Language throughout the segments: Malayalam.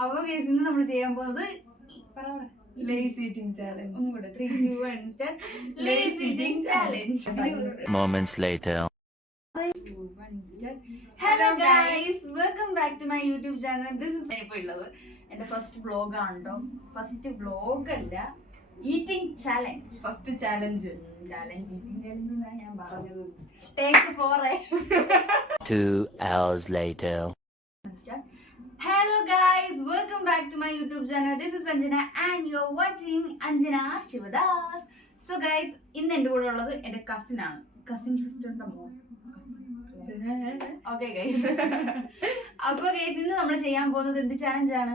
അപ്പൊ കേസ് ഇന്ന് നമ്മൾ ചെയ്യാൻ പോകുന്നത് lazy eating challenge. 3, 2, 1 lazy eating challenge. Moments later. Hello guys, welcome back to my YouTube channel. This is എന്റെ ഫസ്റ്റ് വ്ലോഗ് ആണ് കേട്ടോ. ഫസ്റ്റ് വ്ലോഗ് അല്ല, eating challenge. First challenge. Eating challenge എന്നാ ഞാൻ പറഞ്ഞത്. Take 4. 2 hours later. Hello guys, welcome back to my YouTube channel. This is Anjana and you're watching Anjana Shivadas. So guys, ഇന്ന് എൻ്റെ കൂടെ ഉള്ളത് എൻ്റെ കസിൻ ആണ്. കസിൻ സിസ്റ്ററിന്റെ മോൻ. Okay guys. അപ്പൊ ഗൈസ് ഇന്ന് നമ്മൾ ചെയ്യാൻ പോകുന്നത് എന്ത് ചാലഞ്ച് ആണ്?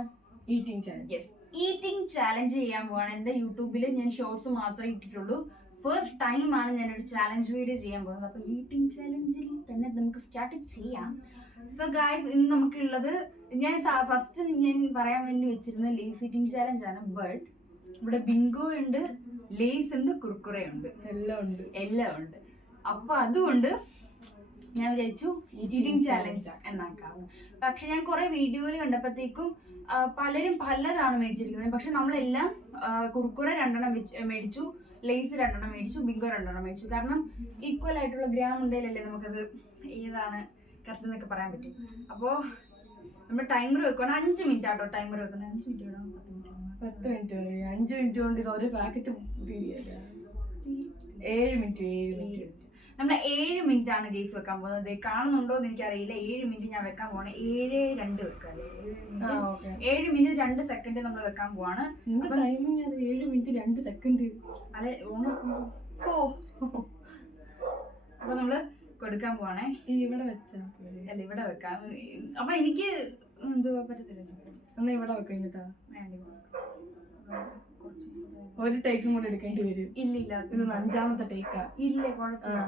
Eating challenge. Yes, eating challenge ചെയ്യാൻ പോവാണ്. എൻ്റെ യൂട്യൂബിൽ ഞാൻ ഷോർട്സ് മാത്രമേ ഇട്ടിട്ടുള്ളൂ. ഫസ്റ്റ് ടൈം ആണ് ഞാനൊരു ചാലഞ്ച് വീഡിയോ ചെയ്യാൻ പോകുന്നത്. അപ്പൊ ഈറ്റിംഗ് ചാലഞ്ചിൽ തന്നെ നമുക്ക് സ്റ്റാർട്ട് ചെയ്യാം. സോ ഗായ്സ്, ഇന്ന് നമുക്കുള്ളത് ഞാൻ ഫസ്റ്റ് ഞാൻ പറയാൻ വേണ്ടി വെച്ചിരുന്ന ലേസ് ഈറ്റിംഗ് ചാലഞ്ച് ആണ്. ബട്ട് ഇവിടെ ബിങ്കോ ഉണ്ട്, ലേസ് ഉണ്ട്, കുർക്കുറെ ഉണ്ട്, എല്ലാം ഉണ്ട്. അപ്പൊ അതുകൊണ്ട് ഞാൻ വിചാരിച്ചു ഈറ്റിംഗ് ചാലഞ്ച് എന്നാക്കാം. പക്ഷെ ഞാൻ കുറെ വീഡിയോയിൽ കണ്ടപ്പോഴത്തേക്കും പലരും പലതാണ് മേടിച്ചിരിക്കുന്നത്. പക്ഷെ നമ്മളെല്ലാം കുർക്കുറെ 2 മേടിച്ചു, ലേസ് 2 മേടിച്ചു, ബിങ്കോ 2 മേടിച്ചു. കാരണം ഈക്വൽ ആയിട്ടുള്ള ഗ്രാം ഉണ്ടെങ്കിലല്ലേ നമുക്കത് ഏതാണ് കറക്റ്റ് എന്നൊക്കെ പറയാൻ പറ്റും. അപ്പോൾ നമ്മൾ ടൈമർ വെക്കണം. 5 മിനിറ്റ് ആട്ടോ ടൈമർ വെക്കുന്നത്. 5 മിനിറ്റ് വേണം, 10 മിനിറ്റ് 5 മിനിറ്റ് കൊണ്ട് ഇത് ഒരു പാക്കറ്റ് 7 മിനിറ്റ്. നമ്മൾ 7 മിനിറ്റ് ആണ് ഗെയ്സ് വെക്കാൻ പോകുന്നത്. കാണുന്നുണ്ടോ എന്ന് എനിക്കറിയില്ല. 7 മിനിറ്റ് ഞാൻ വെക്കാൻ പോവാണ്. 7:02 വെക്കാം. 7 മിനിറ്റ് 2 സെക്കൻഡ് നമ്മൾ വെക്കാൻ പോവാണ്. 7 മിനിറ്റ് 2 സെക്കൻഡ്. അല്ലെ ഓ, അപ്പൊ നമ്മള് കൊടുക്കാൻ പോവാണേ. ഇവിടെ വെച്ചാ അല്ല, ഇവിടെ വെക്കാം. അപ്പൊ എനിക്ക് എന്തോ പറ്റത്തില്ലല്ലോ. എന്നാ ഇവിടെ വെക്കാം. ഇങ്ങനത്തെ വേണ്ടി ഒരു ടേക്കും കൂടെ എടുക്കേണ്ടി വരും. ഇല്ലില്ല, ഇത് 5ാമത്തെ ടേക്കാ. ഇല്ല കുഴപ്പമില്ല.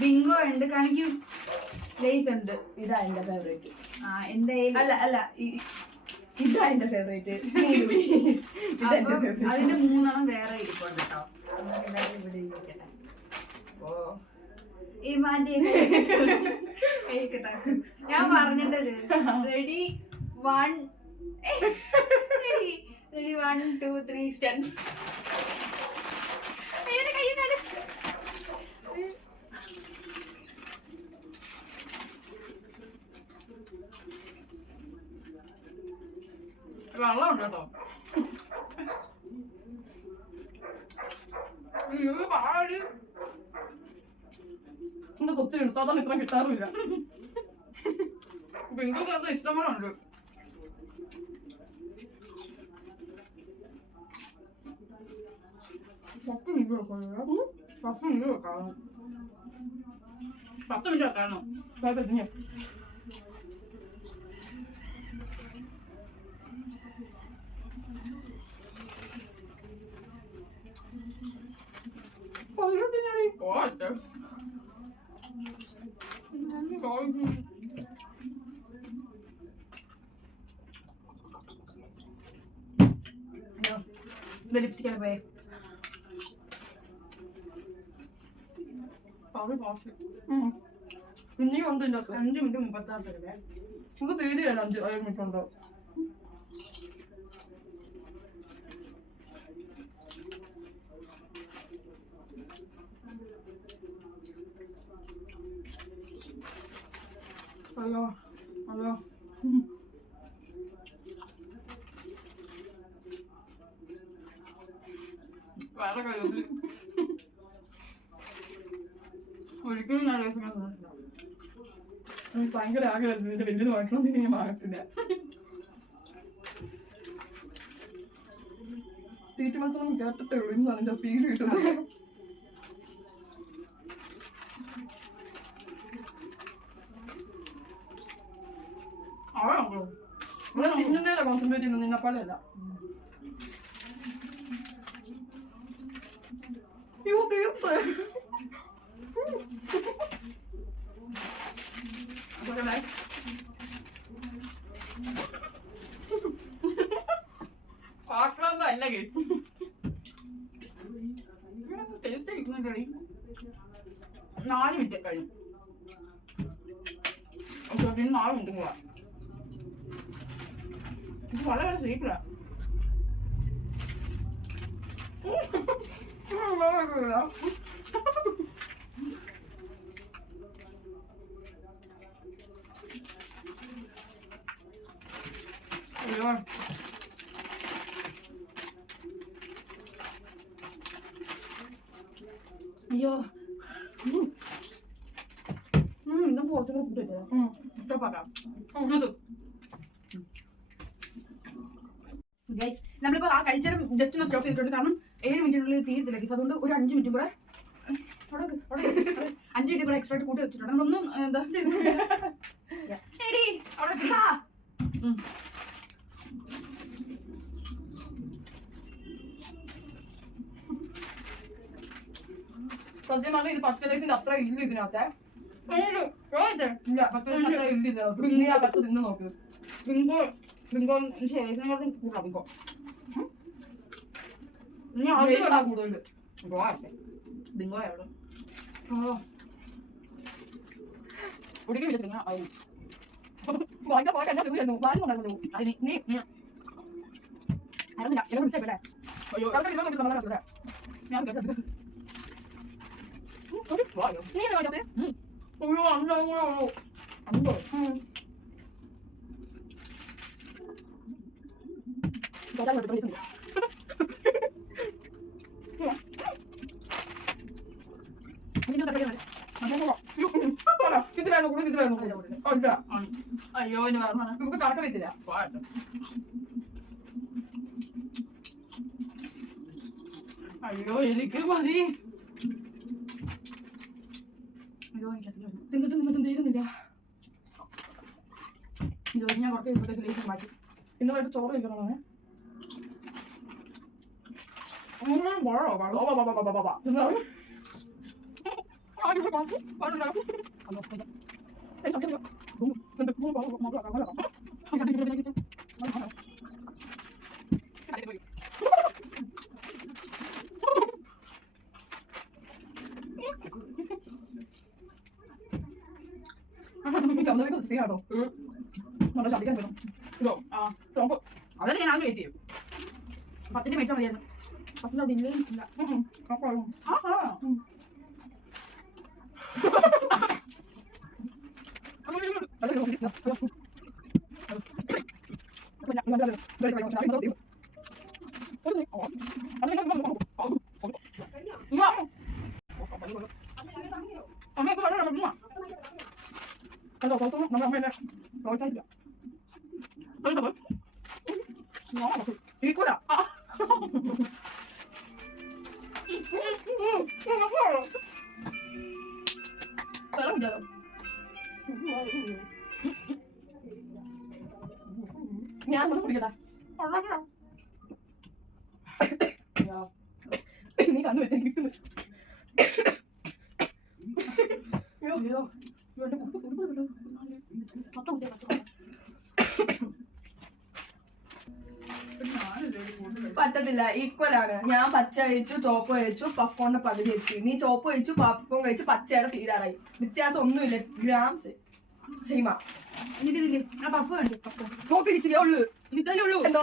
ബിങ്കോ ഉണ്ട്, കാണിക്കൂ. ലേസ് ഉണ്ട്. ഇതാ എന്റെ ഫേവറേറ്റ്. എന്റെ അല്ല ഇതാ എന്റെ ഫേവറേറ്റ്. അതിന്റെ 3 വേറെ ഇരിപ്പുണ്ട് കേട്ടോ. ഇവിടെ ഇരിക്കട്ടെ. ഓ, ഞാൻ പറഞ്ഞിട്ടത്. Ready 1 2 3 start. വെള്ളം ഉണ്ട് കേട്ടോ. ഒന്ന് കൊത്തി എടുത്താൽ ഇത്ര കിട്ടാറില്ല. ബിങ്കോക്ക് അത് ഇഷ്ടംപോലെ ഉണ്ട്. പത്ത് മിനിറ്റ് വെക്കാനോ? ലിപ്സ്റ്റിക്കാണ് പോയെ. ഇനിയും ഉണ്ട്. 5 മിനിറ്റ് 36 സെക്കൻഡ്. നമുക്ക് തീരെയല്ല 5 മിനിറ്റ് ഉണ്ടോ? ഹലോ വേറെ കാര്യത്തിൽ ഒരിക്കലും ഞാൻ എനിക്ക് ഭയങ്കര ആഗ്രഹം ഇതിന്റെ വലിയത് വാങ്ങിക്കണം. ഞാൻ വാങ്ങത്തില്ല. തീറ്റ മത്സരം കേട്ടിട്ടേ ഉള്ളൂ. ഇന്നാണ് എന്റെ ഫീൽ കിട്ടുന്നത്. നിന്നേലെ കോൺസെൻട്രേറ്റ് ചെയ്യുന്നത് നിന്നെ പോലെയല്ല. അല്ല ടേസ്റ്റ് കിട്ടുന്നുണ്ടടി. 4 മിനിറ്റ് കഴിഞ്ഞു. 4 മിനിറ്റും കൂടാ. ഇത് വളരെ സ്വീറ്റില്ല. അയ്യോ അയ്യോ നമുക്ക് കുറച്ചും കൂടെ ഫുഡ് വെച്ചോ. ഇഷ്ടപ്പെടാം. ഗൈസ് നമ്മളിപ്പോ ആ കഴിച്ചാലും ജസ്റ്റ് ഒന്ന് സ്റ്റോപ്പ് ചെയ്തിട്ടുണ്ട്. കാരണം 7 മിനിറ്റിനുള്ളിൽ തീരത്തില്ല ഗൈസ്. അതുകൊണ്ട് ഒരു 5 മിനിറ്റ് കൂടെ 5 മിനിറ്റ് കൂടെ എക്സ്ട്രാ കൂട്ടി വെച്ചിട്ടുണ്ട്. നമ്മളൊന്നും എന്താ ശരി അവിടെ സത്യം പറഞ്ഞാൽ ഇത് പച്ചലൈസിന്റെ അത്ര ഇല്ല ഇതിനകത്തെ. ഇല്ല പച്ചലൈസിന്റെ അത്ര ഇല്ല ഇതിനകത്ത്. നീ ആ പച്ച തിന്ന് നോക്ക്. ബിങ്കോ ശരിക്കും കൂടാ ബിങ്കോ. ഞാൻ കൂടുതൽ ബിങ്കോ എവിടെ ഒരിക്കലും വിളിച്ചില്ല. വായിക്കാൻ പോയിട്ട് എന്നെ തിന്നു വാരി കൊണ്ടായിരുന്നു. അതിന് നീ അറിയില്ല ചില വിളിച്ചേക്കല്ലേ. അയ്യോ ഞാൻ കേട്ടത് നീ കാണിച്ചത്. അയ്യോ അഞ്ചോ ഉള്ളൂ. അഞ്ചോ അയ്യോ ഇനി പറഞ്ഞു നമുക്ക് കണക്കറിയത്തില്ല. അയ്യോ എനിക്ക് മതി. അയ്യോ തിന്നിട്ടും തീരുന്നില്ല. ഇത് ഞാൻ കുറച്ച് കഴിയുമ്പോഴത്തേക്ക് ലേറ്റ് മാറ്റി. ഇന്ന് വൈകിട്ട് ചോറ് കഴിക്കണേ. അതല്ലേ ഞാൻ വെയിറ്റ് ചെയ്യും. 10 മേടിച്ചാൽ മതിയായിരുന്നു. 10 ഡിലേ ഇല്ല. ഞാൻ കുടിക്കട്ടെ. നീ കണ്ണു വെച്ചാൽ കിട്ടുന്നു. പറ്റത്തില്ല, ഈക്വൽ ആണ്. ഞാൻ പച്ച കഴിച്ചു, ചോപ്പ് കഴിച്ചു, പഫ്കോണിന്റെ പകുതി കഴിച്ചു. നീ ചോപ്പ് കഴിച്ചു, പഫ്കോൺ കഴിച്ചു, പച്ചയുടെ തീരാറായി. വ്യത്യാസം ഒന്നുമില്ല. ഗ്രാംസ് സെയിമാ. പഫ് കണ്ടു നോക്ക് ഇരിച്ചില്ലേ ഉള്ളു. ഇത്രയേ ഉള്ളൂ. എന്തോ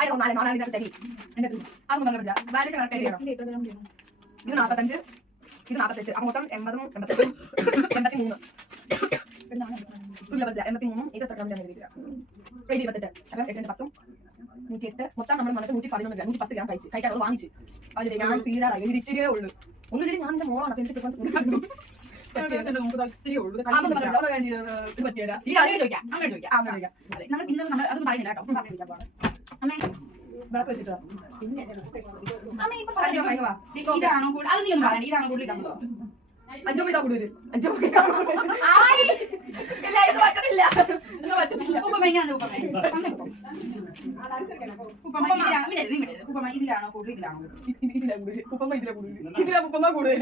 അതൊന്നും നാലാം തരി എന്റെ അതൊന്നും പറഞ്ഞില്ല. വാല്യൂഷൻ കറക്റ്റ് ചെയ്യണം. ഇത് 45, ഇത് 48. അപ്പൊ മൊത്തം 80, 83. 83 ഇത് എത്ര ഗ്രാം എഴുതിയില്ല. 28. അപ്പൊ 8 10 108. മൊത്തം നമ്മൾ വന്നിട്ട് 111 ഗ്രാം 110 ഗ്രാം കഴിച്ച് കഴിക്കാൻ വാങ്ങിച്ച് അതിൽ ഞാൻ തീരാറായി. ഇത് ഇച്ചിരിയേ ഉള്ളൂ. ഒന്നുമില്ല, ഞാൻ എന്റെ മോളാണ്. അപ്പൊ എനിക്ക് ഡിഫറൻസ് ഇത്രയേ ഉള്ളൂ. നമ്മൾ ഇന്ന് നമ്മൾ അതൊന്നും പറയുന്നില്ല കേട്ടോ. അമ്മേ വിളക്ക് വെച്ചിട്ട് അമ്മ ഇപ്പൊ ഇതാണോ കൂടുതൽ? അത് നീ ഒന്ന് പറയണേ. ഇതാണോ കൂടുതൽ ഇതാണോ? 5 പൈസ കൂടുതൽ. 5 പൈസ ഇല്ല, ഇത് പറ്റത്തില്ല. ഇത് പറ്റത്തില്ല. ഉപ്പമ്മ ഇതിലാണോ കൂടുതൽ ഇതിലാണോ? ഇതിലാ കൂടുതൽ. ഉപ്പമ്മ ഇതിലാ കൂടുതൽ. ഇതിലാ ഉപ്പമ്മ കൂടുതൽ.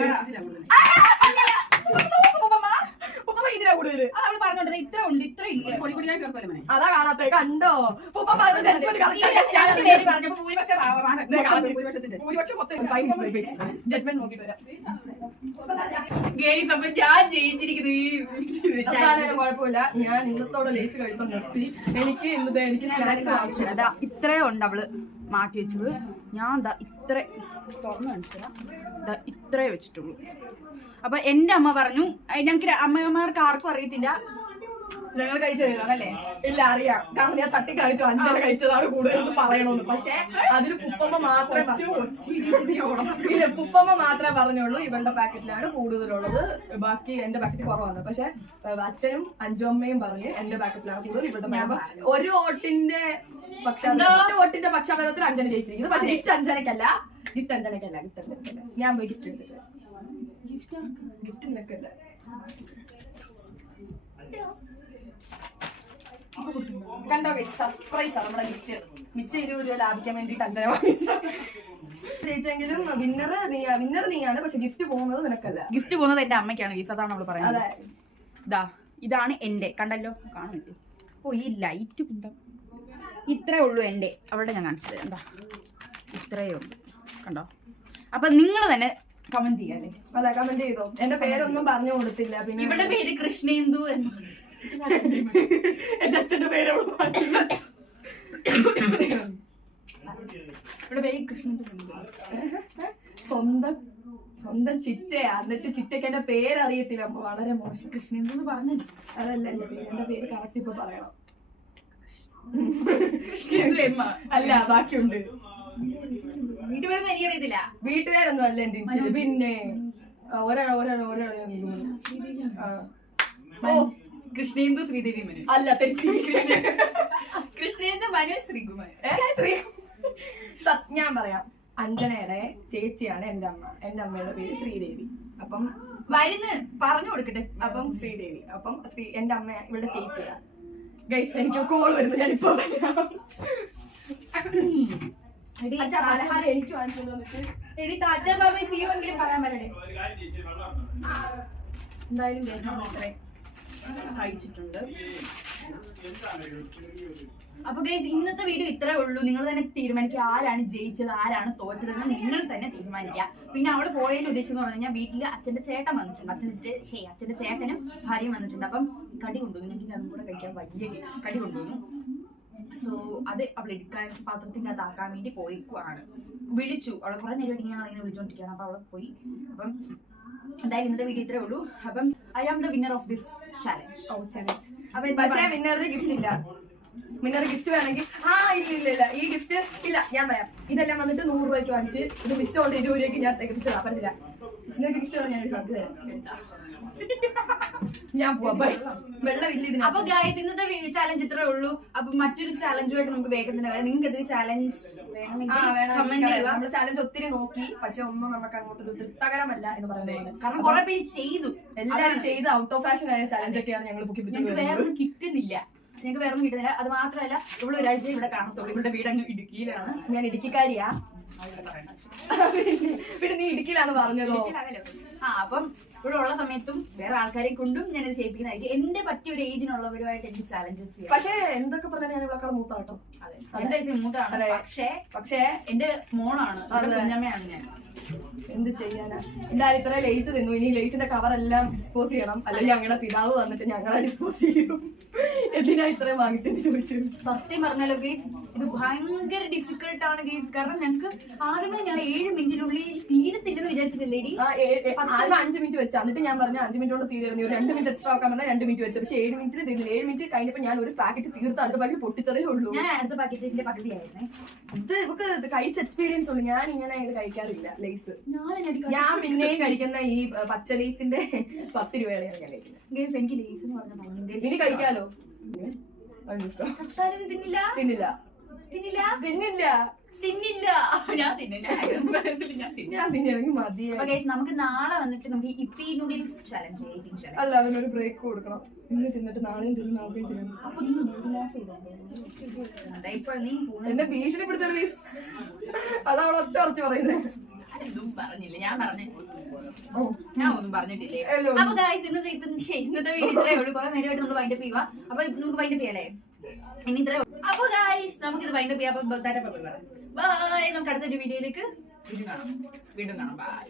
ഉപ്പമ്മ ഇതിലാ കൂടുതൽ. അത് അവള് പറഞ്ഞോണ്ടത് ഇത്ര ഉണ്ട് ഇത്ര ഇല്ല. പൊടിപ്പൊടിയായിട്ട് കേൾക്കുമല്ലോ. അതാ കാണാത്ത കണ്ടോ. ഉപ്പമ്മ പേര് പറഞ്ഞപ്പോ ഭൂരിപക്ഷം ഭൂരിപക്ഷം മൊത്തം ജഡ്ജ്മെന്റ് നോക്കിട്ട് വരാം. ഗൈസ് അപ്പൊ ഞാൻ ജയിച്ചിരിക്കുന്നത് അതാണേലും കുഴപ്പമില്ല. ഞാൻ ഇന്നത്തോടെ ലേസ് കഴിപ്പം നിർത്തി. എനിക്ക് സ്നാക്സ് ആവശ്യമില്ല. ഇത്രേ ഉണ്ട് അവള് മാറ്റി വെച്ചത്. ഞാൻ ഇത്ര തുറന്നു കാണിച്ചതാ, ഇത്രേ വെച്ചിട്ടുള്ളൂ. അപ്പൊ എന്റെ അമ്മ പറഞ്ഞു, ഞങ്ങൾക്ക് അമ്മമാർക്ക് ആർക്കും അറിയത്തില്ല ഞങ്ങൾ കഴിച്ചു തരാണല്ലേ? ഇല്ല, അറിയാം. കാരണം ഞാൻ തട്ടി കാണിച്ചു 5 കഴിച്ചതാണ് കൂടുതൽ പറയണമെന്ന്. പക്ഷെ അതിന് പുപ്പമ്മ മാത്രമേ പറഞ്ഞുള്ളൂ ഇവളുടെ പാക്കറ്റിലാണ് കൂടുതലുള്ളത്, ബാക്കി എന്റെ പാക്കറ്റ് കുറവാണ്. പക്ഷെ അച്ഛനും അഞ്ചുമ്മയും പറഞ്ഞ് എന്റെ പാക്കറ്റിലാണ് കൂടുതൽ, ഇവളുടെ ഒരു വോട്ടിന്റെ പക്ഷാഭേദത്തിൽ 5 ജയിച്ചിരിക്കുന്നത്. പക്ഷെ ഗിഫ്റ്റ് അഞ്ചനക്കല്ല. ഞാൻ പോയി ഗിഫ്റ്റ് എടുത്തിട്ട് ഗിഫ്റ്റ് നിനക്കല്ല. കണ്ടോ സർപ്രൈസ് ആണ് നമ്മുടെ ഗിഫ്റ്റ്. മിച്ച 20 രൂപ ലാഭിക്കാൻ വേണ്ടിട്ട് 5 ജയിച്ചെങ്കിലും വിന്നർ നീയാണ്. പക്ഷെ ഗിഫ്റ്റ് പോകുന്നത് നിനക്കല്ല. ഗിഫ്റ്റ് പോകുന്നത് എന്റെ അമ്മയ്ക്കാണ് ഗീസ്, അതാണ് അവള് പറയുന്നത്. ഇതാണ് എന്റെ, കണ്ടല്ലോ, കാണുന്നില്ലേ? ഓ ഈ ലൈറ്റ് കുന്തം ഇത്രേ ഉള്ളൂ എന്റെ. അവിടെ ഞാൻ കാണിച്ചത് എന്താ, ഇത്രയേ ഉള്ളൂ, കണ്ടോ? അപ്പൊ നിങ്ങൾ തന്നെ കമന്റ് ചെയ്യാല്ലേ? അതെ, കമന്റ് ചെയ്തോ. എന്റെ പേരൊന്നും പറഞ്ഞു കൊടുത്തില്ല. പിന്നെ ഇവിടെ പേര് കൃഷ്ണേന്ദു എന്ന്, എന്റെ അച്ഛന്റെ പേര് ഇവിടെ പേര് കൃഷ്ണേന്ദു. സ്വന്തം ചിറ്റയാ. എന്നിട്ട് ചിറ്റയ്ക്ക് എന്റെ പേരറിയത്തില്ല. വളരെ മോശം. കൃഷ്ണേന്ദു എന്ന് പറഞ്ഞു. അതല്ല എന്റെ പേര്. എന്റെ പേര് കറക്റ്റ് ഇപ്പൊ പറയണം. അല്ല, ബാക്കിയുണ്ട്. വീട്ടുപേരൊന്നും എനിക്കറിയത്തില്ല. വീട്ടുപേരൊന്നും അല്ല എന്റെ ഇൻഷല്. പിന്നെ കൃഷ്ണേന്ദു ശ്രീദേവി മനു. അല്ല, തെറ്റി. കൃഷ്ണേന്ദു മനു ശ്രീകുമാർ. ഞാൻ പറയാം, അഞ്ജനയുടെ ചേച്ചിയാണ് എന്റെ അമ്മ. എന്റെ അമ്മയുടെ പേര് ശ്രീദേവി. അപ്പം വരുന്ന് പറഞ്ഞു കൊടുക്കട്ടെ. അപ്പം ശ്രീദേവി. അപ്പം എന്റെ അമ്മ ഇവിടെ ചേച്ചിയാ. ഗൈസ്, എനിക്ക് കോൾ വരുന്നു. ഞാനിപ്പോ എനിക്ക് എടി ടാറ്റ ബാബൈ സീ യു എങ്കിലും പറയാൻ പറ്റേ. എന്തായാലും ഇത്രയും കഴിച്ചിട്ടുണ്ട്. അപ്പൊ ഗൈസ്, ഇന്നത്തെ വീഡിയോ ഇത്രേ ഉള്ളൂ. നിങ്ങൾ തന്നെ തീരുമാനിക്കുക ആരാണ് ജയിച്ചത്, ആരാണ് തോറ്റതെന്ന് നിങ്ങൾ തന്നെ തീരുമാനിക്കുക. പിന്നെ അവള് പോയതിന്റെ ഉദ്ദേശം എന്ന് പറഞ്ഞു കഴിഞ്ഞാൽ വീട്ടില് അച്ഛന്റെ ചേട്ടൻ വന്നിട്ടുണ്ട്. അച്ഛന്റെ ചേട്ടനും ഭാര്യയും വന്നിട്ടുണ്ട്. അപ്പം കടി കൊണ്ടുവന്നു. ഞങ്ങൾക്ക് അതും കൂടെ കഴിക്കാൻ വലിയ കടി കൊണ്ടുവന്നു. സോ അത് അവൾ എടുക്കാൻ പാത്രത്തിന്റെ അകത്താക്കാൻ വേണ്ടി പോയിക്കുവാണ്. വിളിച്ചു അവളെ കുറെ നേരമായിട്ട് ഞങ്ങൾ ഇങ്ങനെ വിളിച്ചോണ്ടിരിക്കുകയാണ്. അപ്പൊ അവളെ പോയി. അപ്പം എന്തായാലും ഇന്നത്തെ വീഡിയോ ഇത്രേ ഉള്ളൂ. അപ്പം I am the winner of this challenge. അപ്പൊ പക്ഷേ വിന്നറിന് ഗിഫ്റ്റ് ഇല്ല. വിന്നർ ഗിഫ്റ്റ് വേണമെങ്കിൽ ഇല്ല ഈ ഗിഫ്റ്റ് ഇല്ല. ഞാൻ പറയാം, ഇതെല്ലാം വന്നിട്ട് 100 രൂപയ്ക്ക് വാങ്ങിച്ച് ഇത് മിച്ചോണ്ട് 20 രൂപയ്ക്ക് ഞാൻ തികപ്പിച്ചതാ. പറ്റില്ല. നിങ്ങൾക്ക് ഗിഫ്റ്റ് വേണം, ഞാൻ നമുക്ക് തരാം. ഞാൻ പോവാം. വെള്ളമില്ല ഇതിന്. അപ്പൊ ഗൈസ്, ഇന്നത്തെ ചാലഞ്ച് ഇത്രേ ഉള്ളൂ. അപ്പൊ മറ്റൊരു ചാലഞ്ചുമായിട്ട് നമുക്ക് വേഗം തന്നെ വരാം. നിങ്ങൾക്ക് എന്തെങ്കിലും ചാലഞ്ച് വേണമെങ്കിൽ നമ്മൾ ചാലഞ്ച് ഒത്തിരി നോക്കി, പക്ഷെ ഒന്നും നമുക്ക് അങ്ങോട്ടൊരു തൃപ്തകരമല്ല എന്ന് പറയുന്നത്. കാരണം കുറെ പേര് ചെയ്തു, എല്ലാവരും ചെയ്ത് ഔട്ട് ഓഫ് ഫാഷൻ ആയ ചാലഞ്ച് ഒക്കെയാണ് ഞങ്ങൾ ഞങ്ങൾക്ക് വേറെ ഒന്നും കിട്ടുന്നില്ല. അത് മാത്രമല്ല, ഇവിടെ ഒരാഴ്ച ഇവിടെ കാണത്തുള്ളൂ. ഇവളുടെ വീട് അങ്ങ് ഇടുക്കിയിലാണ്. ഞാൻ ഇടുക്കിക്കാരിയാ. പിന്നെ നീ ഇടുക്കിയിലാണ് പറഞ്ഞതോ? അപ്പം ഇവിടെ ഉള്ള സമയത്തും വേറെ ആൾക്കാരെ കൊണ്ടും ഞാനത് ചെയ്യിപ്പിക്കുന്നതായിരിക്കും. എന്റെ പറ്റിയ ഒരു ഏജിനുള്ളവരുമായിട്ട് എനിക്ക് ചാലഞ്ചസ് ചെയ്യാം. പക്ഷേ എന്തൊക്കെ പറഞ്ഞാൽ ഞാൻ ഇവിടെ മൂത്ത കേട്ടോ. അതെ, 2 വയസ്സിൽ മൂത്താണ്. പക്ഷേ എന്റെ മോളാണ്, കുഞ്ഞമ്മയാണ് ഞാൻ. എന്ത് ചെയ്യാനാ? എന്തായാലും ഇത്ര ലേസ് തിന്നു. ഇനി ലേസിന്റെ കവർ എല്ലാം ഡിസ്പോസ് ചെയ്യണം. അല്ലെങ്കിൽ ഞങ്ങളുടെ പിതാവ് വന്നിട്ട് ഞങ്ങളെ ഡിസ്പോസ് ചെയ്യും. എന്തിനാ ഇത്രയും വാങ്ങിച്ചെന്ന് ചോദിച്ചു. സത്യം പറഞ്ഞാലോ ഗേസ്, ഇത് ഭയങ്കര ഡിഫിക്കൽട്ട് ആണ് ഗേസ്. കാരണം ഞങ്ങൾക്ക് ആദ്യമേ ഞാൻ 7 മിനിറ്റിനുള്ളിൽ തീരത്തില്ലെന്ന് വിചാരിച്ചിട്ടില്ലേ? 5 മിനിറ്റ് വെച്ചാ. എന്നിട്ട് ഞാൻ പറഞ്ഞു 5 മിനിറ്റ് കൊണ്ട് തീരുന്നു. 2 മിനിറ്റ് എക്സ്ട്രാ ആക്കാൻ പറഞ്ഞാൽ 2 മിനിറ്റ് വെച്ചു. പക്ഷെ 7 മിനിറ്റിൽ തീർന്നില്ല. 7 മിനിറ്റ് കഴിഞ്ഞപ്പോൾ ഞാൻ ഒരു പാക്കറ്റ് തീർത്ത് അടുത്ത പാക്കറ്റ് പൊട്ടിച്ചതേ ഉള്ളൂ. ഞാൻ അടുത്ത പാക്കറ്റിന്റെ പകുതിയായിരുന്നേ. ഇത് ഇവക്ക് കഴിച്ച എക്സ്പീരിയൻസ് ഉള്ളൂ. ഞാൻ ഇങ്ങനെ കഴിക്കാറില്ല ലേസ്. ഞാൻ പിന്നെയും കഴിക്കുന്ന ഈ പച്ച ലേസിന്റെ 10 രൂപയാണ് ഞാൻ കഴിക്കുന്നത്. ഗേസ്, എനിക്ക് ലേസ് എന്ന് പറഞ്ഞാൽ ഭയങ്കര. ഇനി കഴിക്കാലോ? തിന്നില്ല. ഞാൻ തിന്നില്ലെങ്കിൽ മതി. നമുക്ക് നാളെ വന്നിട്ട് നമുക്ക് ഇപ്പി നൂഡിൽസ് ചാലഞ്ച് ചെയ്യാം. അല്ല, അവനൊരു ബ്രേക്ക് കൊടുക്കണം. ഇന്ന് തിന്നിട്ട് നാളെയും തിന്നും, നാളെയും തിന്നും. അപ്പൊ നീ 3 മാസം ഇപ്പൊ നീ എന്നെ ഭീഷണിപ്പെടുത്ത അതവൾ ഒറ്റ ഉറച്ച് പറയുന്നത്. ഒന്നും പറഞ്ഞില്ല. ഞാൻ ഒന്നും പറഞ്ഞിട്ടില്ലേ. അപ്പൊ ഗായ്സ്, ഇന്നത്തെ വീഡിയോ ഇത്രയേ ഉള്ളൂ. കുറെ നേരമായിട്ട് നമ്മൾ വൈൻഡപ്പ് ചെയ്യുക. അപ്പൊ നമുക്ക് വൈൻഡപ്പ് ചെയ്യാല്ലേ? ഇനി ഇത്രേ ഉള്ളൂ. അപ്പൊ ഗായ്സ്, നമുക്കിത് വൈൻഡപ്പ് ചെയ്യാം. അപ്പൊ ബൈ. നമുക്ക് അടുത്തൊരു വീഡിയോയിലേക്ക് വീണ്ടും കാണാം. ബൈ.